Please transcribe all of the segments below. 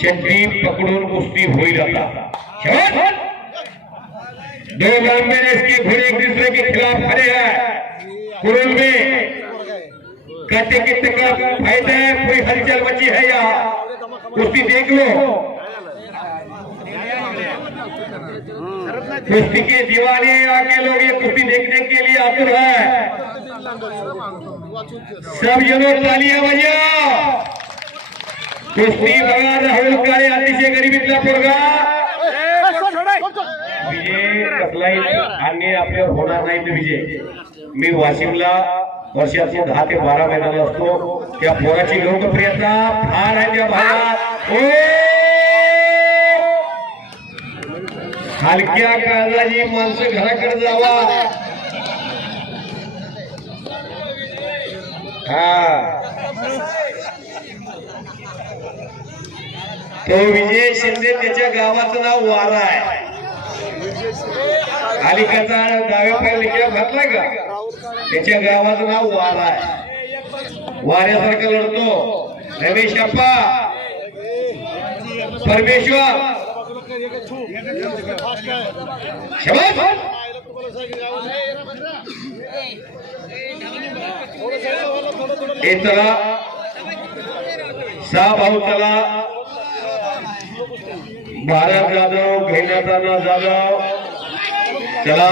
चटणी पकडून दो लंबे इसके घोड़े एक दूसरे के खिलाफ खड़े हैं. कुरुल में काटे की तकलीफ़ फ़ायदा है कोई हलचल बची है यहाँ. कुश्ती देख लो. कुश्ती के दीवाने आके लोग ये कुश्ती देखने के लिए आतुर है। सब जनों तालिया बजा कुश्ती बघा राहुल काळे अतिशय गरिबीतला पोरगा। विजय कसलाही अन्य आपल्यावर होणार नाही तो विजय। मी वाशिमला वर्षातून दहा ते बारा महिन्याला असतो. त्या पोराची लोकप्रियता फार आहे त्या भागात. हलक्या काळाला ही माणसं घराकडे जावा. हा. तो विजय शिंदे त्याच्या गावाचं नाव वारा आहे. अलिकाचा डाव्या पायाला घातलाय का? त्याच्या गावाचं नाव वारा आहे. वाऱ्यासारखं लढतो. रमेश अप्पा. परमेश्वर. चला सहा भाऊ चला भारत जाधव घेण्याचा जाधव. चला.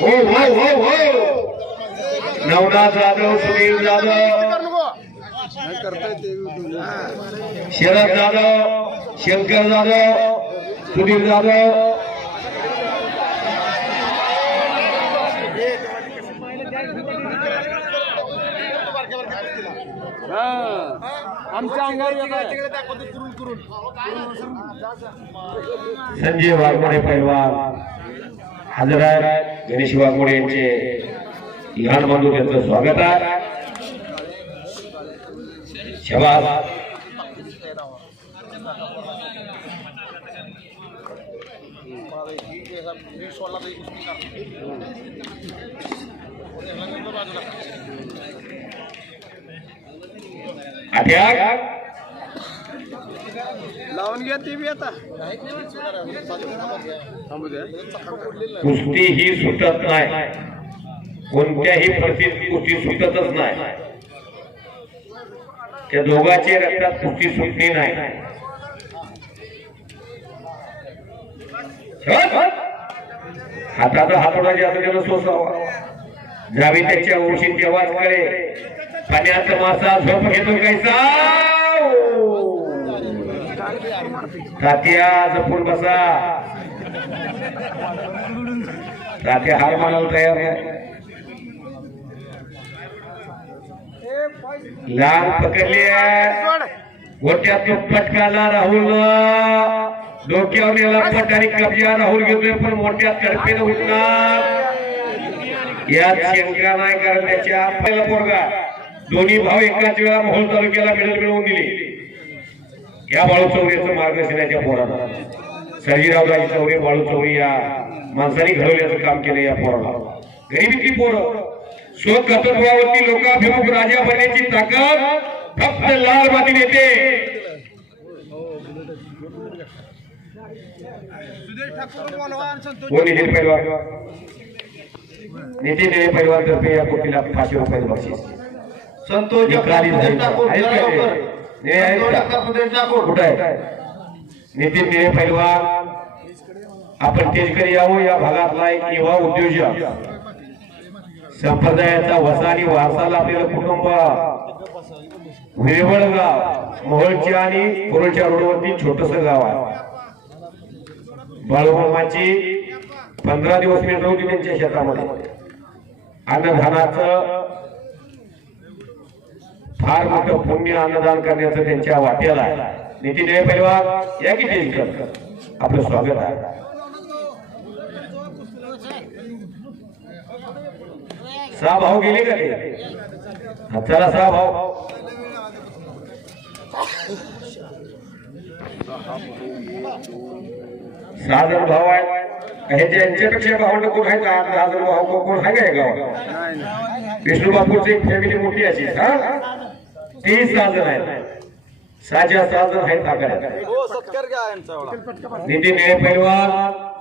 हो हो हो हो. नवनाथ जाधव सुनील जाधव. शरद जाधव शंकर जाधव सुनील जाधव. आमच्या अंगावर. संजय वाघमोडे पैलवान हजर आहेत गणेश वाघमोडे यांचे लहान बंधू यांचं स्वागत आहे. शबास. अटॅक लावून घ्या ती बी आता. कुस्ती ही सुटत नाही. कोणत्याही परिस्थितीत कुस्ती सुटतच नाही. त्या दोघांच्या रक्तात कुस्ती सुटली नाही. हाताचा हातोडा जास्त त्यानं सोसावा. जावी त्याच्या ओशींच्या वाचकडे पाण्यात मासा झोप घेतो कैसा तात्या जपून बसा. तात्या हार मानायला तयार आहे. लाल पकडली गोट्यात तो पटकाला राहुल. डोक्यावर याला पट आणि कब्जा राहुल घेतोय पण मोठ्या तडफेनं उठणार. यात शंका नाही कारण त्याच्या पहिला पोरगा. दोन्ही भाव एकाच वेळा मोहोळ तालुक्याला मेडल मिळवून दिले. या बाळू चौऱ्याचं मार्गदर्शनाच्या पोराला. सर्जीरावराजी चौरे बाळू चौरे या माणसाने घडवल्याचं काम केलं या पोराला. गरिबीतली पोरं. स्वकर्तृत्वावरती लोकाभिमुख राजा बनण्याची ताकद फक्त लाल मातीने येते. कोण नितीन परिवार नितीन निळे पैलवान तर्फे या कुटीला पाचशे रुपयाचं बक्षीस. संतोष नितीन निळे पैलवान. आपण तेजकडे यावं या भागातला एक युवा उद्योजक. संप्रदायाचा वसा आणि वारसा लाभलेलं कुटुंब. वेवळगाव मोहोळच्या आणि कुरळच्या रोडवरती छोटस गाव आहे. बाळूमामाची पंधरा दिवस होती त्यांच्या शेतामध्ये? अन्नदानाचं फार मोठं पुण्य अन्नदान करण्याचं त्यांच्या वाट्याला नितीन हे पैलवान या की तेजकर आपलं स्वागत आहे. सहा भाऊ गेले का ते? चला सहा भाऊ. सहा जण भाऊ आहेत. हे ज्यांच्यापेक्षा भावंड कोण आहेत? दहा जण भाऊ कोण आहे का गावात? विष्णू बापूची एक फॅमिली मोठी अशी हा? ती सहा जण आहेत. सहाच्या सहा जण आहेत आकड्यात हो सत्कार घ्या यांचा एवढा. नितीन निळे पैलवान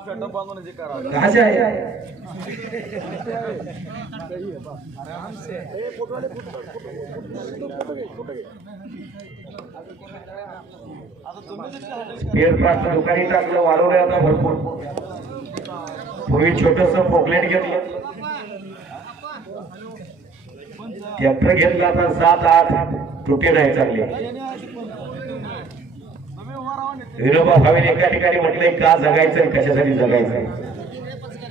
खड्डा बांधून जे करा. कहाचे आहे. स्पेअर पार्टचं दुकानी टाकलं वाढवलं आता भरपूर. पूर्वी छोटस पॉकलेट घेतलं. ट्रॅक्टर घेतला आता सात आठ. तुटे नाही चांगले. विनोबा भावेने एका ठिकाणी म्हटलंय का जगायचं आणि कशासाठी जगायचं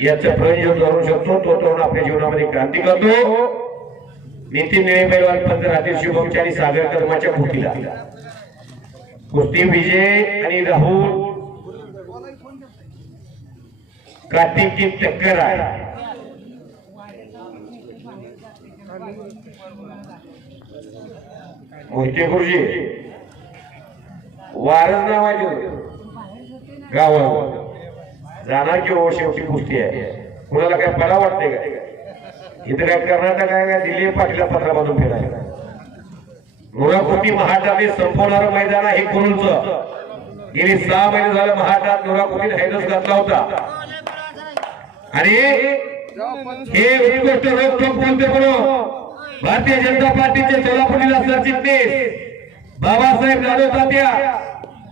याचं प्रयोजन करू शकतो तो तरुण आपल्या जीवनामध्ये क्रांती करतो. नितीन निळे पैलवान पंत राहतील शुभमचारी सागर कर्माच्या कुस्तीला कुस्ती विजय आणि राहुल. क्रांतीची की टक्कर आहे. मोहिते गुरुजी? वारस नावाचे गावावर जाणार की हो शेवटी कुस्ती आहे? मुलाला काय बरा वाटते का? इथं काय कर्नाटक आहे काय दिल्ली पाठीला पत्रा बांधून फिरायला. नुराकुटी महाटाने संपवणारं मैदान आहे कुरुलचं. गेली सहा महिने झालं महाटात नुराकुटी हैदस घातला होता. आणि हे उत्कृष्ट रोखोक बोलते बरोबर भारतीय जनता पार्टीचे सोलापूर जिल्हा सरचिटणीस बाबासाहेब जाधव तात्या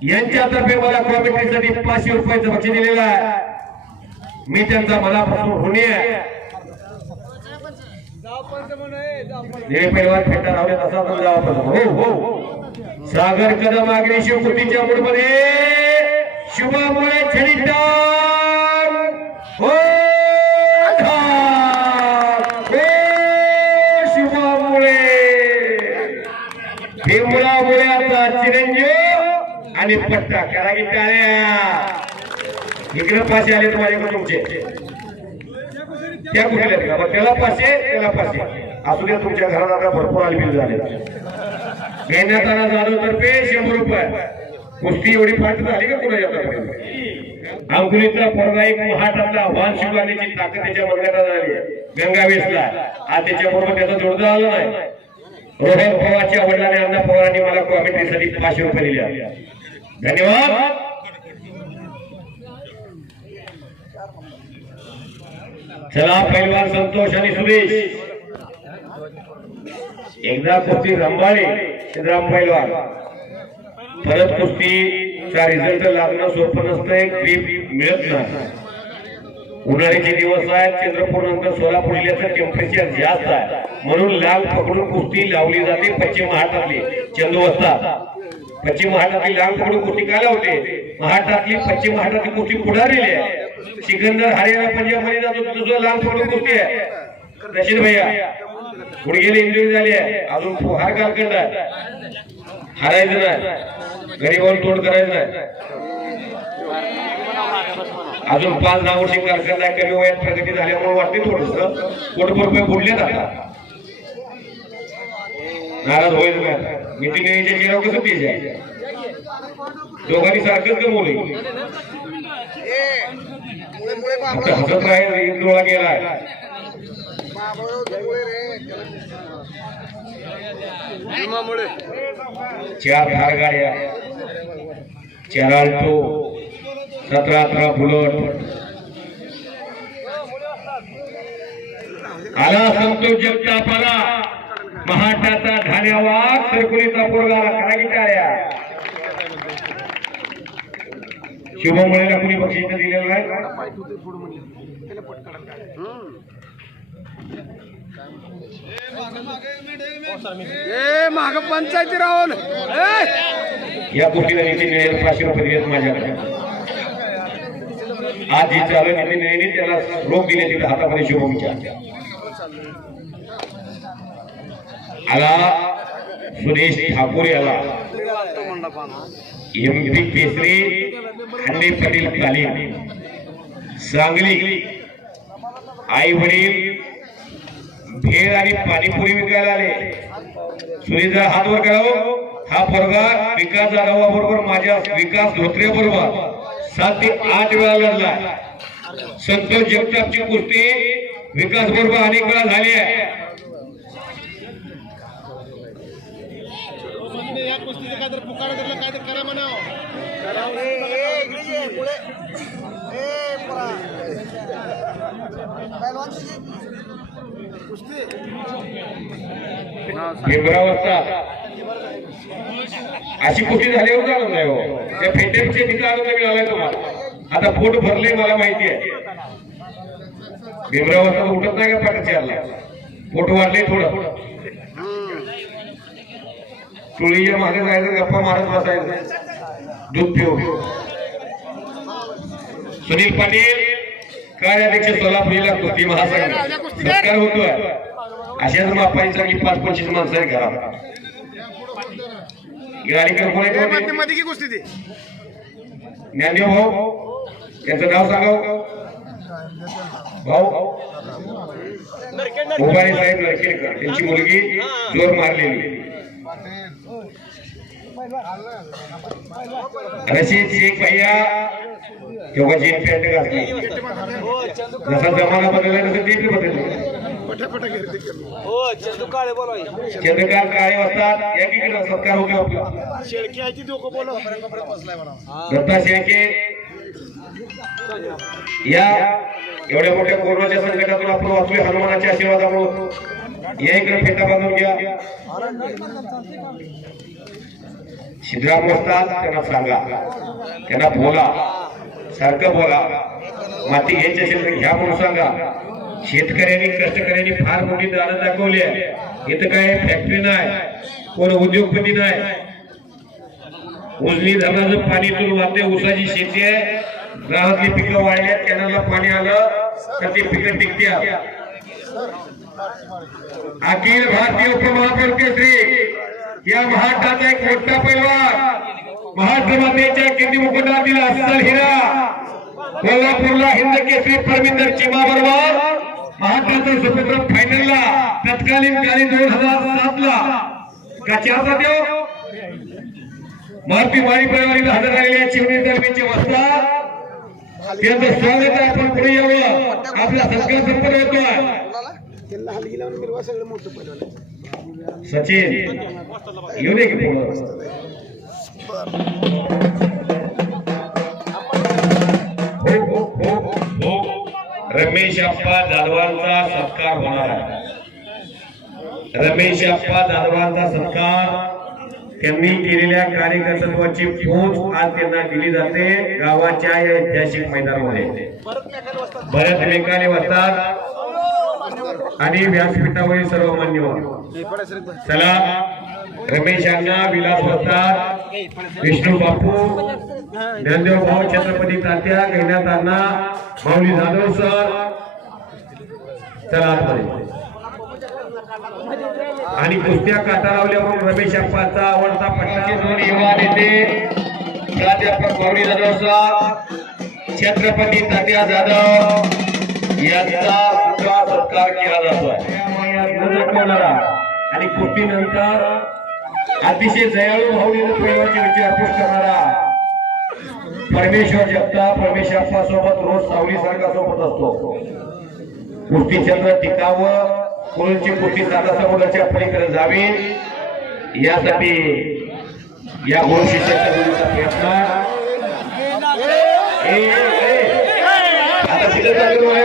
यांच्यातर्फे मला कॉमेंट्रीसाठी पाचशे रुपयाचं बक्षीस दिलेलं आहे. मी त्यांचा मनापासून होणे आहे. निळे फेटा राहले तसा तो जावा हो हो. सागर कदम आगरी शिवकृतीच्या मूडमध्ये शुभामुळे छडिटान हो धाम. हो शुभामुळे भीमराव आता चिरंजीव आणि पट्टा करा की टाळ्या. इकडे पाचशे आले तुम्हाला इकडे तुमचे. त्या कुठे का? मग त्याला पाचशे त्याला पाचशे असू द्या तुमच्या घरात आता भरपूर आलबिल झाले. घेण्यात आला जाधव तर्फे शंभर रुपये. कुस्ती एवढी फाट झाली का कुणा येतात? अंकुलीचा पोरगा एक महाटातला आव्हान शिवण्याची ताकद त्याच्या मंगळात झाली गंगावेसला आज त्याच्याबरोबर त्याचा जोडदा आला नाही. रोहन पवारच्या वडिलांनी अण्णा पवारांनी मला कॉमेंट्रीसाठी पाचशे रुपये दिल्या धन्यवाद. चला पैलवान संतोष आणि सुरेश. एकदा कुस्ती रंबाळे सिद्धराम पैलवान. परत कुस्तीचा रिझल्ट लागणं सोपं नसतं एक ग्रीप मिळत नाही. उन्हाळ्याचे दिवस आहेत चंद्रपूर नंतर सोलापूर जिल्ह्याचं टेम्परेचर जास्त आहे. म्हणून लाल पकडून कुस्ती लावली जाते पश्चिम महाराष्ट्रातली. चंदू असतात पश्चिम महाराष्ट्रातली लाल पकडून कुस्ती काय लावते महाराष्ट्रातली पश्चिम महाराष्ट्रातली कुस्ती पुढारलेली आहे. सिकंदर हरियाणा पंजाबमध्ये जातो तुझं लाल पकडून कुस्ती आहे. रशीद भैया गुडघेला इंजुरी झाली आहे. अजून हार कालखंड आहे. हारायचं नाही. गरीबावर तोड करायचं नाही. अजून पाच दहा वर्षी कारखाना कमी वयात प्रगती झाल्यामुळे वाटते थोडस. कोटभर रुपये बुडले आता. नाराज होईल का मिटिंग यायच्या चेहरा कसं आहे दोघांनी सारखंच गमवले आता हसत राहील एक डोळा गेला भीमामुळे चार धार गाड्या चार अल्टो. सतरा अठरा बुलट. आला संतोष जगताप आला महाटाचा वाघ सरकुलीचा पोरगा करा की टाळ्या शुभमुळेला कुणी बक्षीस दिलेलं नाही ए माग पंचायती राहुल. या गोष्टीला नितीन पाचशे रुपये माझ्याकडे. आज जी चालू नितीन त्याला रोख दिल्याची तिथे हातामध्ये शुभमच्या आला सुरेश ठाकूर याला. एमपी केसरी खंडे पाटील तालीम सांगली आई वडील भेळ आणि पाणीपुरी विकायला आले. सुरेश हात वर करावं. हा पोरगा विकास जाधवा बरोबर माझ्या विकास धोत्रे बरोबर. सात ते आठ वेळा लढला. संतोष जगतापची कुस्ती विकास बरोबर अनेक वेळा झाली आहे. या कुस्तीचं काय तर पुकार धरलं काय तर करा म्हणावं अशी कुस्ती झाल्यावर आनंद आहे हो? त्या फेटेपचे तिथं आनंद मिळालाय तुम्हाला. आता पोट भरले मला माहिती आहे. भीमरावस्था उठत नाही का पाठीच्या पोट वाढले थोडं. टोळीच्या मागे जायचं गप्पा मारत बसायचं. दूध पिऊ सुनील पाटील कार्याध्यक्ष सोलापूरला कृती महासंघ. सत्कार होतोय. अशाच मापाची चांगली पाच पंचवीस माणसं आहे घरात. गाडी आहे? मध्ये की कुस्ती ती ज्ञानदेव भाऊ त्यांचं नाव सांगा हो. भाऊ उभारी साहेब लडकेकर त्यांची मुलगी जोर मारलेली भैया तेव्हा पॅन्ट घातली. जसा जमाना बदलला तसं ते बदललं. चंद्रकांत काळे असतात या ठिकाणी सत्कार होतो आपला. दत्ता शेळके या एवढ्या मोठ्या कोरोनाच्या संकटातून आपण वाचलोय हनुमानाच्या आशीर्वादामुळे. या इकडे फेटा बांधून घ्या. सिद्धराम बसतात त्यांना सांगा. त्यांना बोला. सारखं बोला. माती घ्यायची असेल तर घ्या म्हणून सांगा. शेतकऱ्यांनी कष्टकऱ्यांनी फार मोठी दानं दाखवली आहे. इथं काय फॅक्टरी नाही. कोण उद्योगपती नाही. उजनी धरणाचं पाणी तुल वाटते ऊसाची शेती आहे. ग्राहकली पिकं वाढल्यात कॅनलला पाणी आलं तर ती पिकं टिकत्या. अखिल भारतीय उपमहापौर केसरी. या महाराष्ट्राचा एक मोठा पैलवान महाजमातेच्या किती मुकुटातील अस्सल हिरा. कोल्हापूरला हिंद केसरी परमिंदर चिमा बरोबर. महाराष्ट्राचा सुपुत्र फायनलला तत्कालीन काली दोन हजार सात ला कशाचा देव मारुती माळी परिवारीला हजर राहिलेल्या चिवणी दरम्यानचे वस्तात त्यांचं स्वागत आहे आपण पुढे यावं आपला सत्कार संपन्न होतोय त्यांना हलगी लावून मिरवा सगळं मोठं पहिलं सचिन येऊ दे की पुढं. हो, हो, हो. रमेश अप्पा जाधवांचा सत्कार होणार आहे. रमेश अप्पा जाधवांचा सत्कार त्यांनी केलेल्या कार्यकर्तृत्वाची पोच आज त्यांना दिली जाते गावाच्या या ऐतिहासिक मैदानामध्ये. बऱ्याच लेखाने वाचतात आणि व्यासपीठावरील सर्व मान्यवर चला रमेश अण्णा विलास वस्ताद विष्णू बापू ज्ञानदेव भाऊ छत्रपती तात्या गैनाथ अण्णा माऊली जाधव सर. चला आणि कुस्त्या काटा लावल्या म्हणून रमेश अप्पाचा आवडता पट्टाचे दोन युवा नेते प्राध्यापक माऊली जाधव सर छत्रपती तात्या जाधव. यांचा सुद्धा सत्कार केला जातोय आणि कुस्तीनंतर अतिशय दयाळू भावनेनं प्रेमाची विचारपूस करणारा परमेश्वर जगता परमेश्वर सोबत रोज सावली सारखा सोबत असतो. कुस्ती चंद्र टिकावं कोणची कुस्ती साधा समुद्राच्या पलीकडे जावी. यासाठी या गुरु शिष्याच्या गुरुचा प्रयत्न